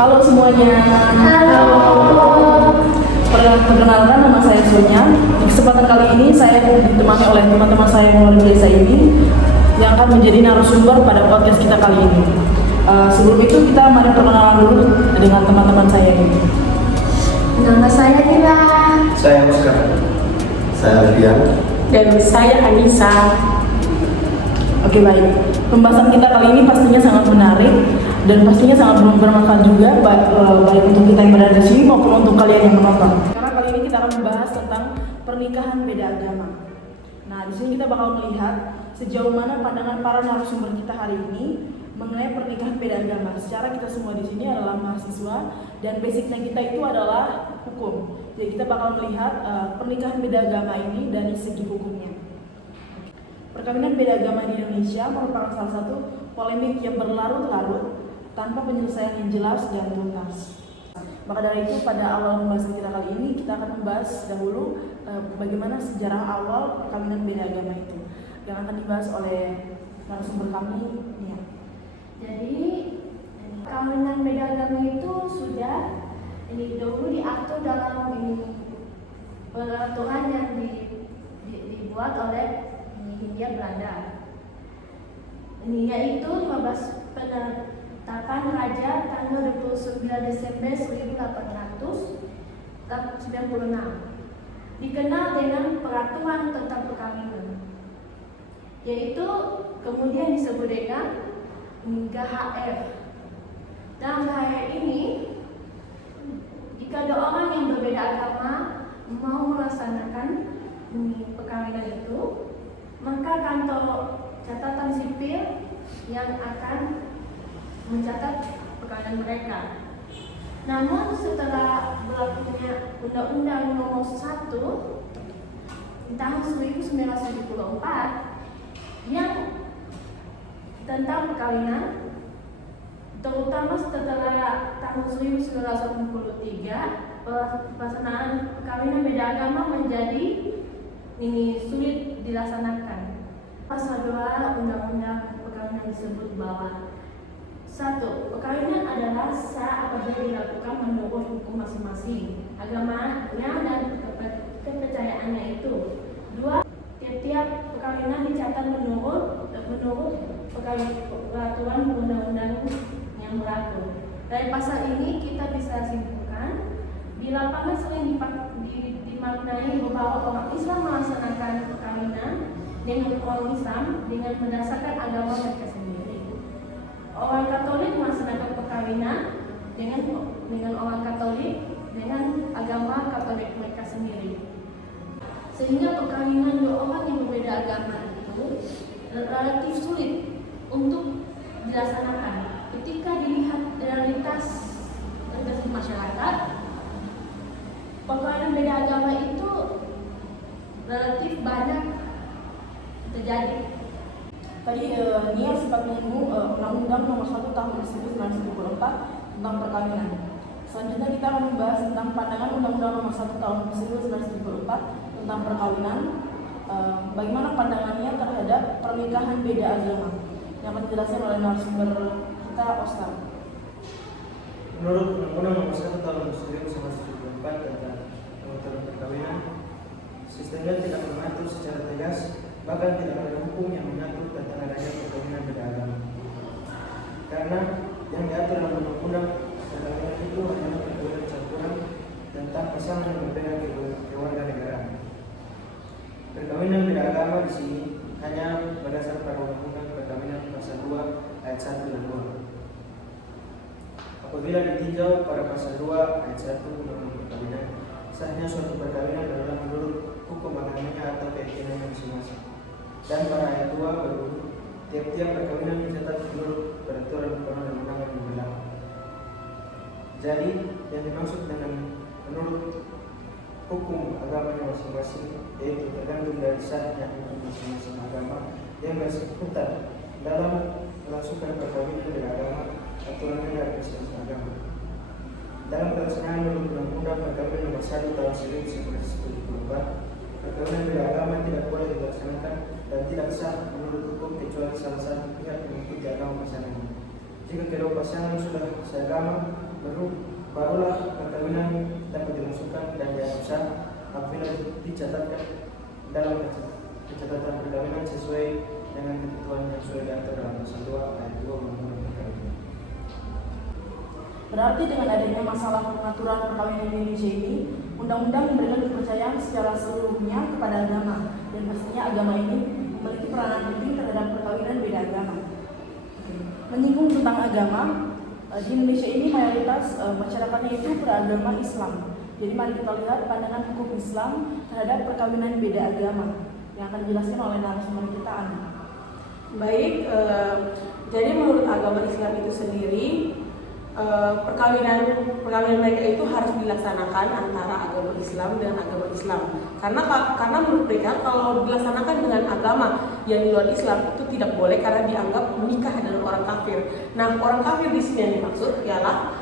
Halo semuanya. Halo. Perkenalkan, nama saya Sonya. Di kesempatan kali ini saya ditemani oleh teman-teman saya yang luar biasa ini yang akan menjadi narasumber pada podcast kita kali ini. Sebelum itu kita mari perkenalan dulu dengan teman-teman saya ini. Nama saya Dila. Saya Oscar. Saya Alfian. Dan saya Anissa. Oke, baik. Pembahasan kita kali ini pastinya sangat menarik dan pastinya sangat bermanfaat juga baik untuk kita yang berada di sini maupun untuk kalian yang menonton. Karena kali ini kita akan membahas tentang pernikahan beda agama. Nah, di sini kita bakal melihat sejauh mana pandangan para narasumber kita hari ini mengenai pernikahan beda agama. Secara kita semua di sini adalah mahasiswa dan basicnya kita itu adalah hukum. Jadi kita bakal melihat pernikahan beda agama ini dari segi hukumnya. Perkawinan beda agama di Indonesia merupakan salah satu polemik yang berlarut-larut tanpa penyelesaian yang jelas dan tuntas. Maka dari itu pada awal pembahasan kita kali ini kita akan membahas dahulu bagaimana sejarah awal perkawinan beda agama itu yang akan dibahas oleh narasumber kami, Nia. Jadi perkawinan beda agama itu sudah dahulu diatur dalam peraturan yang dibuat oleh Hindia Belanda. Yaitu 15 penetapan Raja tanggal 29 Desember 1896 dikenal dengan Peraturan Tentang Perkawinan, yaitu kemudian disebut dengan GHR. Dalam GHR ini, jika ada orang yang berbeda agama mau melaksanakan perkawinan itu, maka kantor catatan sipil yang akan mencatat perkawinan mereka. Namun setelah berlakunya Undang-Undang Nomor 1 tahun 1974 yang tentang perkawinan, terutama setelah tahun 1983, pelaksanaan perkawinan beda agama menjadi sulit dilaksanakan. Pasal 2 Undang-Undang Perkawinan disebut bahwa 1. Perkawinan adalah sah apabila dilakukan menurut hukum masing-masing, agamanya dan kepercayaannya itu. 2. Tiap-tiap perkawinan dicatat menurut peraturan undang-undang yang berlaku. Dari pasal ini kita bisa simpulkan di lapangan sering dimaknai bahwa orang Islam melaksanakan perkawinan dengan orang Islam dengan berdasarkan agama mereka sendiri. Orang Katolik melaksanakan perkawinan dengan orang Katolik dengan agama Katolik mereka sendiri. Sehingga perkawinan dua orang yang berbeda agama itu relatif sulit untuk dilaksanakan. Ketika dilihat realitas masyarakat, perkawinan beda agama itu relatif banyak terjadi. Tadi Nia sempat menyinggung Undang-Undang Nomor 1 Tahun 1974 tentang perkawinan. Selanjutnya kita akan membahas tentang pandangan Undang-Undang Nomor 1 Tahun 1974 tentang perkawinan. Bagaimana pandangannya terhadap pernikahan beda agama yang akan dijelaskan oleh narasumber kita, Oscar. Menurut Undang-Undang Nomor 1 Tahun 1974 tentang pengaturan perkawinan, sistemnya tidak mengatur secara tegas, bahkan tidak ada hukum yang mengatur tentang adanya perkawinan beda agama. Karena yang diatur dalam undang-undang perkawinan itu hanyalah perkawinan campuran tentang pasangan yang berbeda kewarganegaraan. Perkawinan beda agama di sini hanya berdasar pada undang-undang perkawinan pasal 2 ayat 1 dan 2. Apabila ditinjau pada pasal 2 ayat 1 undang-undang perkawinan, sahnya suatu perkawinan adalah menurut hukum agamanya atau keyakinannya masing-masing. Dan pada ayat 2 berbunyi, tiap-tiap perkawinan dicatat menurut peraturan perundang-undangan yang berlaku. Jadi, yang dimaksud dengan menurut hukum agamanya masing-masing yaitu tergantung dari sahnya hukum masing-masing agama yang bersekutan dalam melangsungkan perkawinan dengan agama aturannya dari masing-masing agama. Dalam pelaksanaan menurut Undang-Undang Perkawinan Nomor 1 Tahun 1974, perkawinan beda agama tidak boleh dilaksanakan dan tidak sah menurut hukum kecuali salah satu pihak mengikuti agama pasangan. Jika kedua pasangan sudah seagama, barulah perkawinan dapat dimasukkan dan dianggap sah apabila dicatatkan dalam pencatatan perkawinan sesuai dengan ketentuan yang sudah diatur dalam pasal 2 ayat 2 Undang-Undang Perkawinan. Berarti dengan adanya masalah pengaturan perkawinan di Indonesia ini, undang-undang memberikan kepercayaan secara seluruhnya kepada agama, dan pastinya agama ini memiliki peranan penting terhadap perkawinan beda agama. Menyinggung tentang agama, di Indonesia ini mayoritas masyarakatnya itu beragama Islam. Jadi mari kita lihat pandangan hukum Islam terhadap perkawinan beda agama yang akan dijelaskan oleh narasumber kita, Ana. Baik, jadi menurut agama Islam itu sendiri, perkawinan mereka itu harus dilaksanakan antara agama Islam dan agama Islam. Karena menurut mereka kalau dilaksanakan dengan agama yang di luar Islam itu tidak boleh karena dianggap menikah dengan orang kafir. Nah, orang kafir di sini yang dimaksud ialah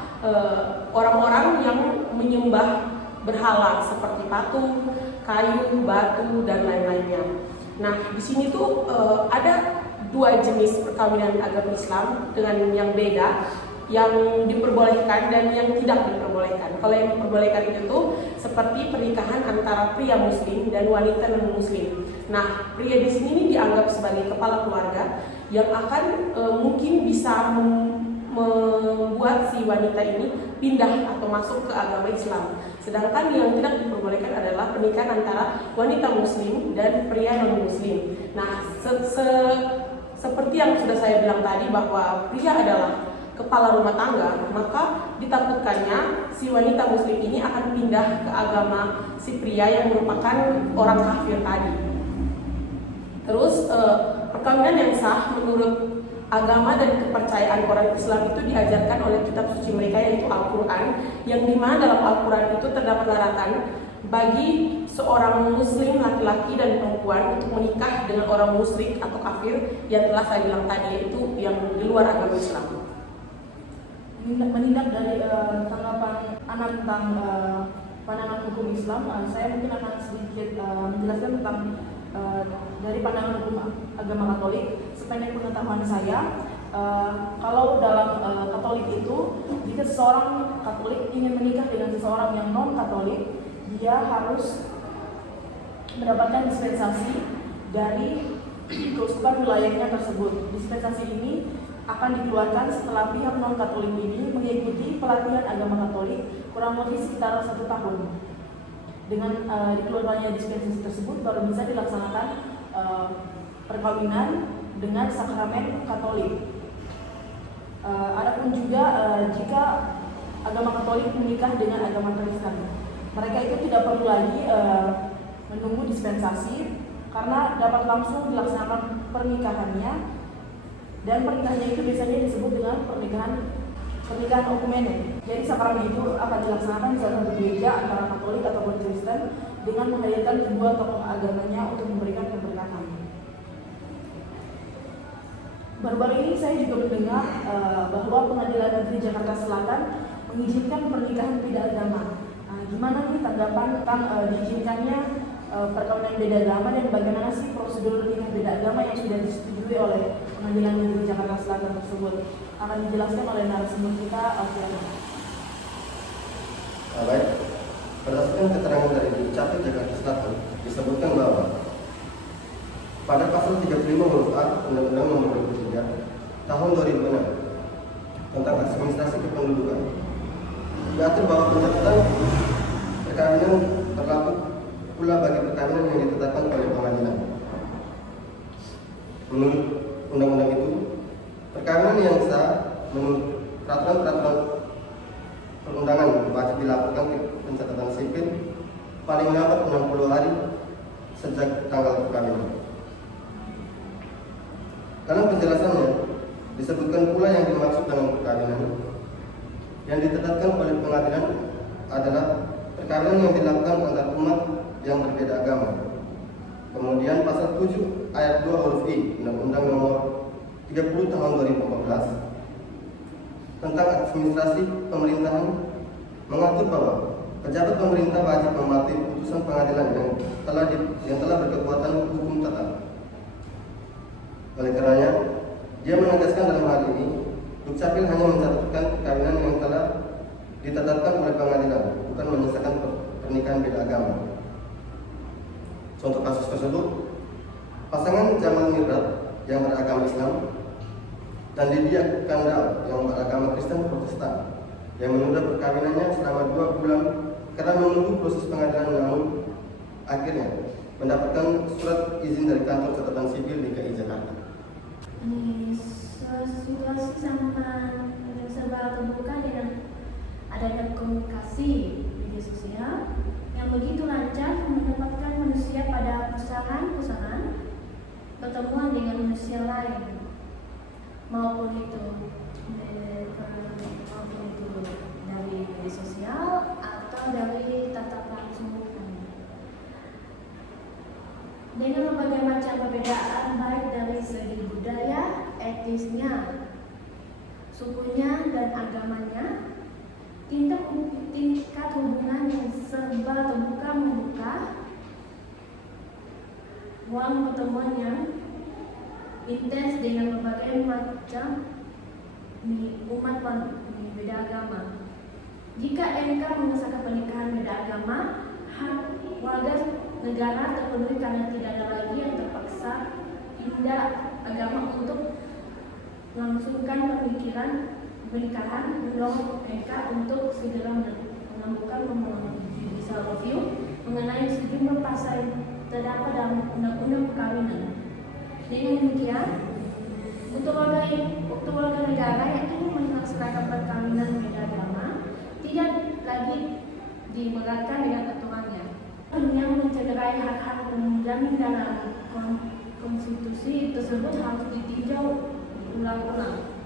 orang-orang yang menyembah berhala seperti patung, kayu, batu dan lain-lainnya. Nah, di sini tuh ada dua jenis perkawinan agama Islam dengan yang beda, yang diperbolehkan dan yang tidak diperbolehkan. Kalau yang diperbolehkan itu tuh seperti pernikahan antara pria muslim dan wanita non muslim. Nah, pria di sini dianggap sebagai kepala keluarga yang akan mungkin bisa membuat si wanita ini pindah atau masuk ke agama Islam. Sedangkan yang tidak diperbolehkan adalah pernikahan antara wanita muslim dan pria non muslim. Nah, seperti yang sudah saya bilang tadi bahwa pria adalah kepala rumah tangga, maka ditakutkannya si wanita muslim ini akan pindah ke agama si pria yang merupakan orang kafir tadi. Terus perkawinan yang sah menurut agama dan kepercayaan orang Islam itu diajarkan oleh kitab suci mereka, yaitu Al-Quran, yang dimana dalam Al-Quran itu terdapat larangan bagi seorang muslim laki-laki dan perempuan untuk menikah dengan orang musyrik atau kafir yang telah saya bilang tadi, yaitu yang di luar agama Islam. Menindak dari tanggapan anak tentang pandangan hukum Islam, saya mungkin akan sedikit menjelaskan tentang dari pandangan hukum agama Katolik. Sepanjang pengetahuan saya, kalau dalam Katolik itu, jika seseorang Katolik ingin menikah dengan seseorang yang non Katolik, dia harus mendapatkan dispensasi dari keuskupan wilayahnya tersebut. Dispensasi ini akan dikeluarkan setelah pihak non-Katolik ini mengikuti pelatihan agama Katolik kurang lebih sekitar 1 tahun. Dengan dikeluarkannya dispensasi tersebut baru bisa dilaksanakan perkawinan dengan sakramen Katolik. Adapun juga jika agama Katolik menikah dengan agama Kristen, mereka itu tidak perlu lagi menunggu dispensasi karena dapat langsung dilaksanakan pernikahannya. Dan pernikahannya itu biasanya disebut dengan pernikahan okumene. Jadi sakramen itu akan dilaksanakan di salah satu gereja antara Katolik ataupun Kristen dengan menghadirkan kedua tokoh agamanya untuk memberikan pernikahan. Baru-baru ini saya juga mendengar bahwa Pengadilan Negeri Jakarta Selatan mengizinkan pernikahan beda agama. Gimana nih tanggapan tentang diizinkannya perkawinan beda agama dan bagaimana sih prosedur nikah beda agama yang sudah disetujui oleh Pengadilan Negeri Jakarta Selatan tersebut? Akan dijelaskan oleh narasumber kita, Alfiana. Baik, berdasarkan keterangan dari Dukcapil Jakarta Selatan disebutkan bahwa pada pasal 35 huruf A Undang-Undang Nomor 23 Tahun 2006 tentang administrasi kependudukan diatur bahwa pencatatan perkawinan berlaku pula bagi perkawinan yang ditetapkan oleh pengadilan. Menurut undang-undang itu, perkawinan yang sah menurut peraturan-peraturan perundangan wajib dilaporkan ke pencatatan sipil paling lambat 60 hari sejak tanggal perkawinan. Dalam penjelasannya disebutkan pula yang dimaksud dengan perkawinan yang ditetapkan oleh pengadilan adalah perkawinan yang dilakukan antar umat yang berbeda agama. Kemudian pasal 7 ayat 2 huruf I Undang-Undang Nomor 30 Tahun 2014 tentang administrasi pemerintahan mengatur bahwa pejabat pemerintah wajib mematuhi putusan pengadilan yang telah berkekuatan hukum tetap. Oleh karenanya, dia menegaskan dalam hal ini Dukcapil hanya mencatatkan perkawinan yang telah ditetapkan oleh pengadilan, bukan menyelesaikan pernikahan beda agama. Contoh kasus tersebut, pasangan Jamal Mirdad yang beragama Islam dan Lydia Kandal yang beragama Kristen Protestan yang menunda perkawinannya selama 2 bulan karena menunggu proses pengadilan, namun akhirnya mendapatkan surat izin dari kantor catatan sipil DKI Jakarta. Ini situasi sama serba terbuka dengan adanya komunikasi media sosial yang begitu lancar menempatkan manusia pada pasangan pertemuan dengan manusia lain maupun itu dari media sosial atau dari tatap langsung. Dengan berbagai macam perbedaan baik dari segi budaya, etnisnya, sukunya dan agamanya, tingkat hubungan yang serba terbuka membuka ruang pertemuan yang intens dengan berbagai macam umat beda agama. Jika MK mengesahkan pernikahan beda agama, hak warga negara terpenuhi karena tidak ada lagi yang terpaksa pindah agama untuk melangsungkan pernikahan. Mendorong MK untuk segera menemukan judicial review mengenai sejumlah pasal yang terdapat dalam undang-undang perkawinan. Dengan demikian, untuk warga negara yang ingin melaksanakan perkawinan beda agama tidak lagi diberatkan dengan aturannya yang mencederai hak-hak yang menjamin dalam konstitusi tersebut harus ditinjau ulang-ulang.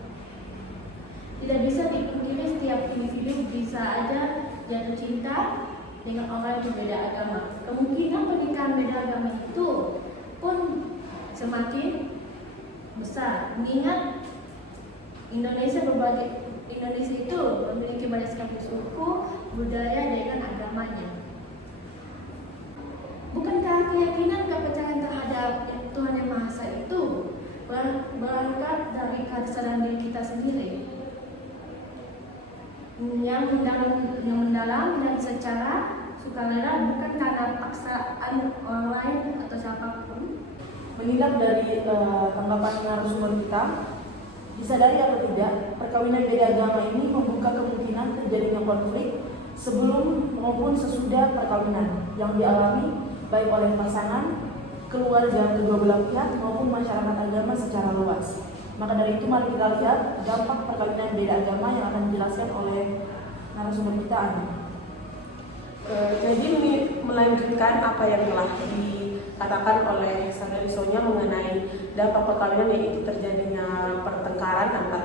Tidak bisa dipungkiri setiap individu bisa aja jatuh cinta dengan orang yang berbeda agama. Kemungkinan pernikahan beda agama itu pun semakin besar, mengingat Indonesia itu memiliki banyak sekali suku, budaya dengan agamanya. Bukankah keyakinan kepercayaan terhadap Tuhan Yang Maha Esa itu berangkat dari kesadaran diri kita sendiri yang mendalam dan secara sukarela, bukan karena paksaan orang lain atau siapapun. Menilai dari tanggapan narasumber kita, disadari atau tidak, perkawinan beda agama ini membuka kemungkinan terjadinya konflik sebelum maupun sesudah perkawinan yang dialami baik oleh pasangan, keluarga kedua belah pihak maupun masyarakat agama secara luas. Maka dari itu mari kita lihat dampak perkawinan beda agama yang akan dijelaskan oleh narasumber kita, Ani. Jadi melanjutkan apa yang telah dikatakan oleh Saudari Sonia mengenai dampak perkawinan, yaitu terjadinya pertengkaran antar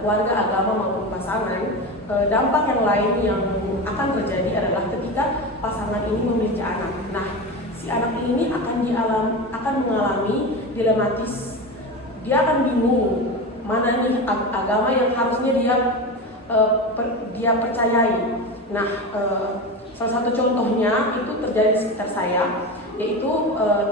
keluarga, agama maupun pasangan. Dampak yang lain yang akan terjadi adalah ketika pasangan ini memiliki anak. Nah, si anak ini akan mengalami dilematis. Dia akan bingung mana nih agama yang harusnya dia percayai. Nah, salah satu contohnya itu terjadi di sekitar saya, yaitu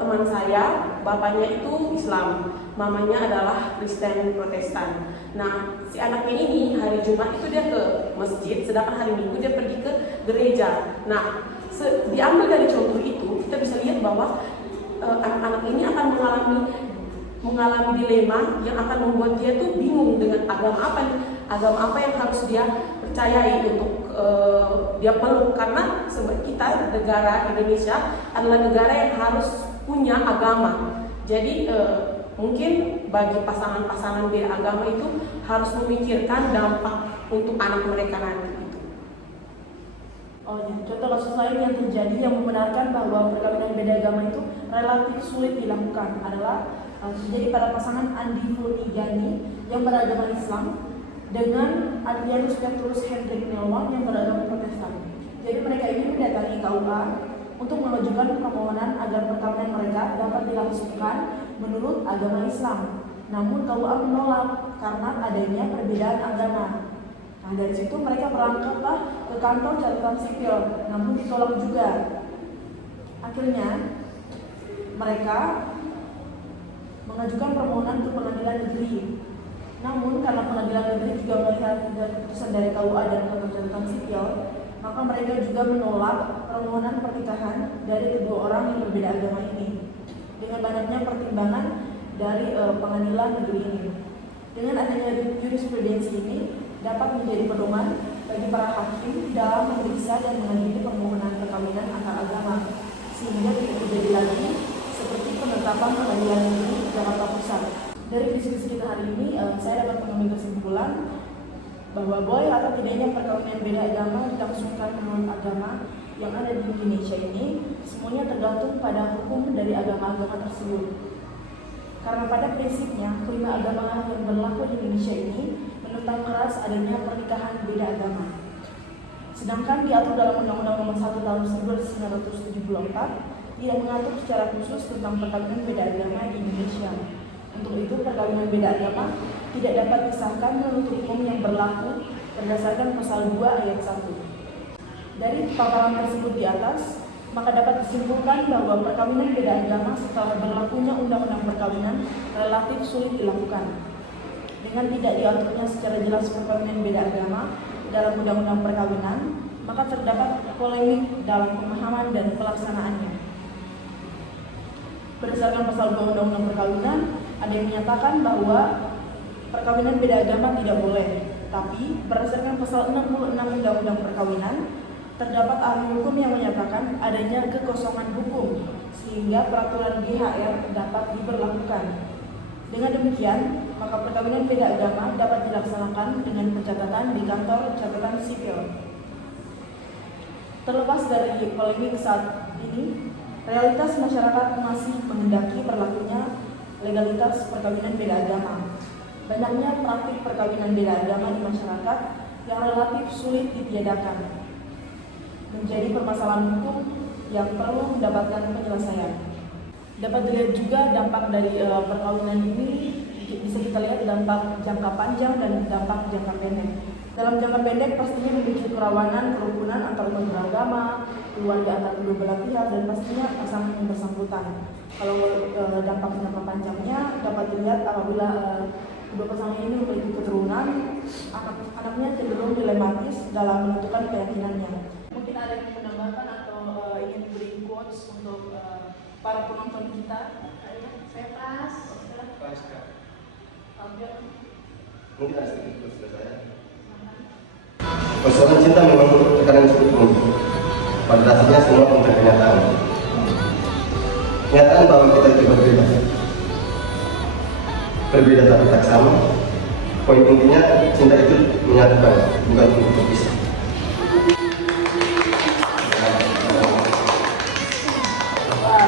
teman saya, bapaknya itu Islam, mamanya adalah Kristen Protestan. Nah, si anaknya ini hari Jumat itu dia ke masjid, sedangkan hari Minggu dia pergi ke gereja. Nah, diambil dari contoh itu, kita bisa lihat bahwa anak-anak ini akan mengalami dilema yang akan membuat dia tuh bingung dengan agama apa yang harus dia percayai untuk dia peluk, karena kita negara Indonesia adalah negara yang harus punya agama. Jadi mungkin bagi pasangan-pasangan beda agama itu harus memikirkan dampak untuk anak mereka nanti. Contoh kasus lain yang terjadi yang membenarkan bahwa perkawinan beda agama itu relatif sulit dilakukan adalah terjadi pada pasangan Andi Fulmigani yang beragama Islam dengan Adrianus Petrus Hendrik Nelman yang beragama Protestan. Jadi mereka ini mendatangi KUA untuk mengajukan permohonan agar perkawinan mereka dapat dilangsungkan menurut agama Islam. Namun KUA menolak karena adanya perbedaan agama. Nah, dari situ mereka berangkatlah ke kantor catatan sipil, namun ditolak juga. Akhirnya mereka mengajukan permohonan ke pengadilan negeri. Namun karena pengadilan negeri juga melihat dari keputusan dari KUA dan kantor catatan sipil, maka mereka juga menolak permohonan pernikahan dari kedua orang yang berbeda agama ini dengan banyaknya pertimbangan dari pengadilan negeri ini. Dengan adanya jurisprudensi ini dapat menjadi pedoman bagi para hakim dalam memeriksa dan mengadili permohonan perkawinan antar agama, sehingga tidak terjadi lagi seperti penetapan pengadilan negeri Jakarta Pusat. Dari diskusi kita hari ini, saya dapat mengambil kesimpulan bahwa boleh atau tidaknya perkawinan beda agama dilangsungkan menurut agama yang ada di Indonesia ini semuanya tergantung pada hukum dari agama-agama tersebut. Karena pada prinsipnya kelima agama yang berlaku di Indonesia ini menentang keras adanya pernikahan beda agama. Sedangkan diatur dalam Undang-Undang Nomor 1 Tahun 1974 tidak mengatur secara khusus tentang perkawinan beda agama di Indonesia. Untuk itu, perkawinan beda agama tidak dapat disahkan menurut hukum yang berlaku berdasarkan pasal 2 ayat 1. Dari paparan tersebut di atas, maka dapat disimpulkan bahwa perkawinan beda agama setelah berlakunya Undang-Undang Perkawinan relatif sulit dilakukan. Dengan tidak diaturnya secara jelas perkawinan beda agama dalam Undang-Undang Perkawinan, maka terdapat polemik dalam pemahaman dan pelaksanaannya. Berdasarkan pasal 2 Undang-Undang Perkawinan, ada yang menyatakan bahwa perkawinan beda agama tidak boleh. Tapi berdasarkan pasal 66 Undang-Undang Perkawinan, terdapat ahli hukum yang menyatakan adanya kekosongan hukum sehingga peraturan GHR dapat diberlakukan. Dengan demikian, maka perkawinan beda agama dapat dilaksanakan dengan pencatatan di kantor catatan sipil. Terlepas dari polemik saat ini, realitas masyarakat masih menghendaki berlakunya legalitas perkawinan beda agama. Banyaknya praktik perkawinan beda agama di masyarakat yang relatif sulit ditiadakan menjadi permasalahan hukum yang perlu mendapatkan penyelesaian. Dapat dilihat juga dampak dari perkawinan ini, bisa kita lihat dampak jangka panjang dan dampak jangka pendek. Dalam jangka pendek pastinya memicu kerawanan kerukunan antar umat beragama, keluarga antar kedua belah pihak, dan pastinya pasangan yang bersangkutan. Kalau dampak jangka panjangnya dapat dilihat apabila kedua pasangan ini memiliki keturunan, anaknya cenderung dilematis dalam menentukan keyakinannya. Mungkin ada yang menambahkan atau ingin beri quotes untuk para penonton kita. Bebas. Mungkin ada sedikit dari saya. Persoalan cinta memang tekanan cukup tinggi. Pada dasarnya semua tentang kenyataan. Kenyataan bahwa kita itu berbeda. Berbeda tapi tak sama. Poin intinya cinta itu menyatukan, bukan untuk berpisah.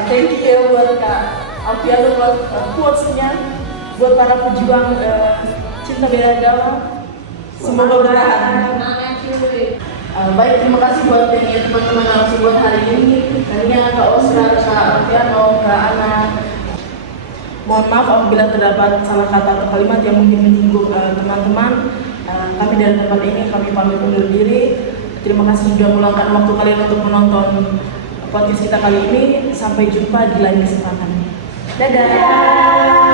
Thank you buat Kak Alfiado buat quotes-nya, buat para pejuang cinta beda agama. Semoga bertahan. Baik, terima kasih buat teman-teman langsung buat hari ini. Tadinya Kak Oscar, Kak Alfiano, Kak Ana. Mohon maaf apabila terdapat salah kata atau kalimat yang mungkin menyinggung teman-teman. Kami dari tempat ini kami pamit undur diri. Terima kasih sudah meluangkan waktu kalian untuk menonton podcast kita kali ini. Sampai jumpa di lain kesempatan. Dadah.